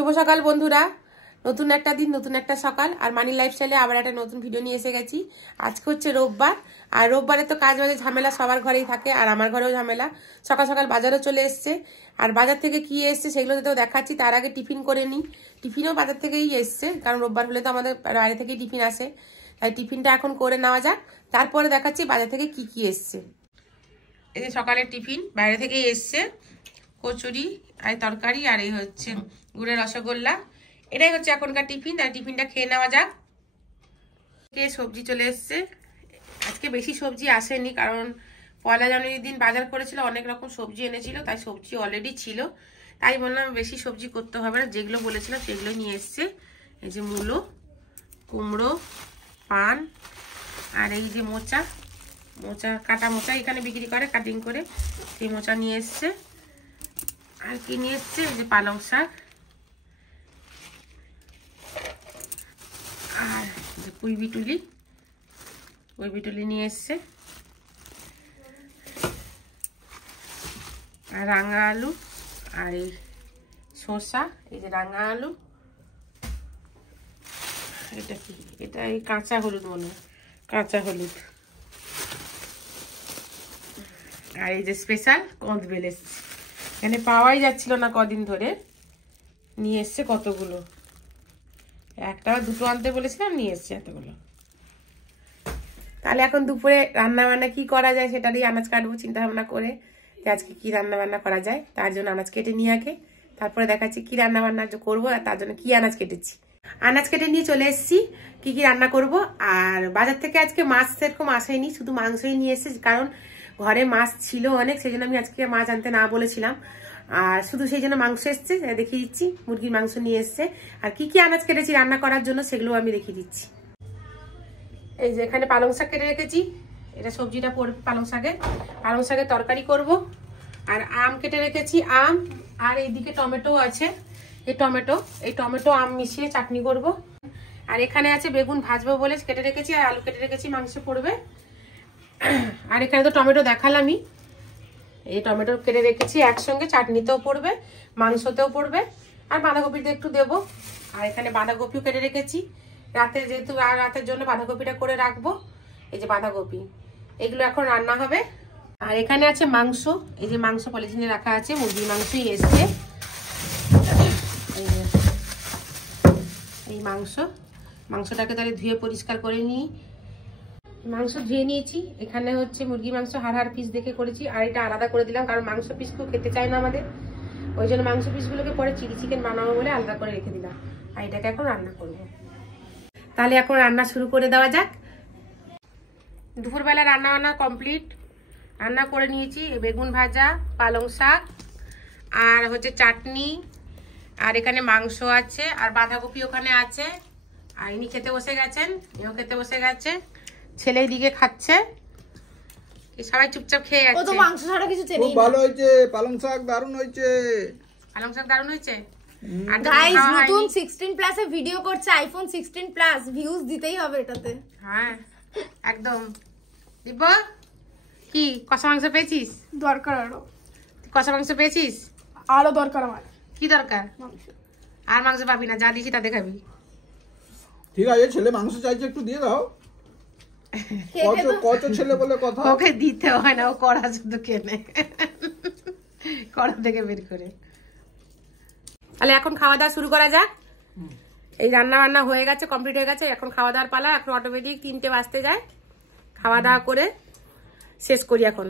শুভ সকাল বন্ধুরা, নতুন একটা দিন নতুন একটা সকাল আর মানি লাইফস্টাইলে আবার একটা নতুন ভিডিও নিয়ে এসে গেছি। আজকে হচ্ছে রোববার, আর রোববারে তো কাজ বাজে ঝামেলা সবার ঘরেই থাকে, আর আমার ঘরেও ঝামেলা। সকাল সকাল বাজারও চলে এসছে, আর বাজার থেকে কি এসছে সেগুলো তো দেখাচ্ছি। তার আগে টিফিন করে নিই। টিফিনও বাজার থেকেই এসছে, কারণ রোববার হলে তো আমাদের বাইরে থেকেই টিফিন আসে, তাই টিফিনটা এখন করে নেওয়া যাক, তারপরে দেখাচ্ছি বাজার থেকে কি কি এসছে। এই যে সকালের টিফিন বাইরে থেকেই এসছে, কচুরি আর তরকারি, আর এই হচ্ছে গুড়ের রসগোল্লা। এটাই হচ্ছে এখনকার টিফিন, আর টিফিনটা খেয়ে নেওয়া যাক। সবজি চলে এসছে। আজকে বেশি সবজি আসেনি, কারণ পয়লা জানুয়ারির দিন বাজার করেছিল, অনেক রকম সবজি এনেছিল, তাই সবজি অলরেডি ছিল। তাই বললাম বেশি সবজি করতে হবে না, যেগুলো বলেছিল সেগুলো নিয়ে এসছে। এই যে মূলো, কুমড়ো, পান, আর এই যে মোচা, কাটা মোচা এখানে বিক্রি করে কাটিং করে, সেই মোচা নিয়ে এসছে। আর কি নিয়ে এসছে, এই যে পালং শাক, আর যে পুঁই বিটুলি নিয়ে এসছে, আর রাঙা আলু, আর এই শসা, এই যে রাঙা আলু। এটা কি, এটা এই কাঁচা হলুদ মনে হয়, কাঁচা হলুদ। আর এই যে স্পেশাল কদবেল এসছে, এখানে পাওয়াই যাচ্ছিল না কদিন ধরে, নিয়ে এসছে কতগুলো। একটা দুটো আনতে বলেছিলাম, নিয়ে এসছে এতগুলো। তাহলে এখন দুপুরে রান্না বান্না কি করা যায় সেটারই আনাজ কাটবো চিন্তা ভাবনা করে, যে আজকে কি রান্না বান্না করা যায়। তার জন্য আনাজ কেটে নিয়ে আগে, তারপরে দেখাচ্ছি কি রান্না বান্না করবো, আর তার জন্য কি আনাজ কেটেছি। আনাজ কেটে নিয়ে চলে এসেছি কি কি রান্না করব। আর বাজার থেকে আজকে মাছ সেরকম আসেনি, শুধু মাংসই নিয়ে এসেছি, কারণ ঘরে মাছ ছিল অনেক, সেই জন্য আমি আজকে মাছ আনতে না বলেছিলাম। আর শুধু সেই জন্য মাংস এসছে, দেখিয়ে দিচ্ছি। মুরগির মাংস নিয়ে এসছে, আর কি কি আনাজ কেটেছি রান্না করার জন্য সেগুলো আমি দেখিয়ে দিচ্ছি। এই যে এখানে পালং শাক কেটে রেখেছি, এটা সবজিটা পড়বে পালং শাকের তরকারি করব। আর আম কেটে রেখেছি, আম, আর এইদিকে টমেটো আছে, এই টমেটো আম মিশিয়ে চাটনি করব। আর এখানে আছে বেগুন ভাজবো বলে কেটে রেখেছি, আর আলু কেটে রেখেছি, মাংস পড়বে। আর এখানে তো টমেটো দেখালামই, এই টমেটো কেটে রেখেছি, একসঙ্গে চাটনিতেও পড়বে, মাংসতেও পড়বে, আর বাঁধাকপিতে একটু দেবো। আর এখানে বাঁধাকপিও কেটে রেখেছি, রাতে যেহেতু রাতের জন্য বাঁধাকপিটা করে রাখবো। এই যে বাঁধাকপি, এগুলো এখন রান্না হবে। আর এখানে আছে মাংস, এই যে মাংস পলিথিনে রাখা আছে, মুরগির মাংসই এসছে। এই মাংসটাকে তাহলে ধুয়ে পরিষ্কার করে নিই। মাংস ধুয়ে নিয়েছি, এখানে হচ্ছে মুরগি মাংস হাড় পিস দেখে করেছি, আর এটা আলাদা করে দিলাম, কারণ মাংস পিস কেউ খেতে চায় না আমাদের, ওই জন্য মাংস পিসগুলোকে পরে চিলি চিকেন বানাবো বলে আলাদা করে রেখে দিলাম। আর এটাকে এখন রান্না করবো। তাহলে এখন রান্না শুরু করে দেওয়া যাক। দুপুরবেলা রান্না বান্না কমপ্লিট, রান্না করে নিয়েছি। বেগুন ভাজা, পালং শাক, আর হচ্ছে চাটনি, আর এখানে মাংস আছে, আর বাঁধাকপি ওখানে আছে। আর ইনি খেতে বসে গেছেন, ইনিও খেতে বসে গেছে, ছেলে দিকে খাচ্ছে, সবাই চুপচাপ খেয়ে যাচ্ছে। ও তো মাংস ছাড়া কিছু চেনেই না। খুব ভালো হয়েছে, পালং শাক দারুণ হয়েছে, পালং শাক দারুণ হয়েছে। আর গাইস নতুন 16 প্লাস এ ভিডিও করছে, আইফোন 16 প্লাস, ভিউজ দিতেই হবে এটাতে। হ্যাঁ একদম দিব। কি কষা মাংস পেয়েছিস? দরকার আরো কষা মাংস পেয়েছিস? আরো দরকার আমার। কি দরকার? মাংস। আর মাংস পাবি না, যা দিয়েছি তা দেখাবি। ঠিক আছে, ছেলে মাংস চাইছে, একটু দিয়ে দাও। কত ছেলে বলে কথা, ওকে দিতে হয় না, ও কড়া শুধু কেনে, কড়া থেকে বের করে। তাহলে এখন খাওয়া দাওয়া শুরু করা যাক। এই রান্না বান্না হয়ে গেছে, কমপ্লিট হয়ে গেছে, এখন খাওয়া দাওয়ার পালা। এখন অটোমেটিক 3টে বাজতে যায়, খাওয়া দাওয়া করে শেষ করি এখন।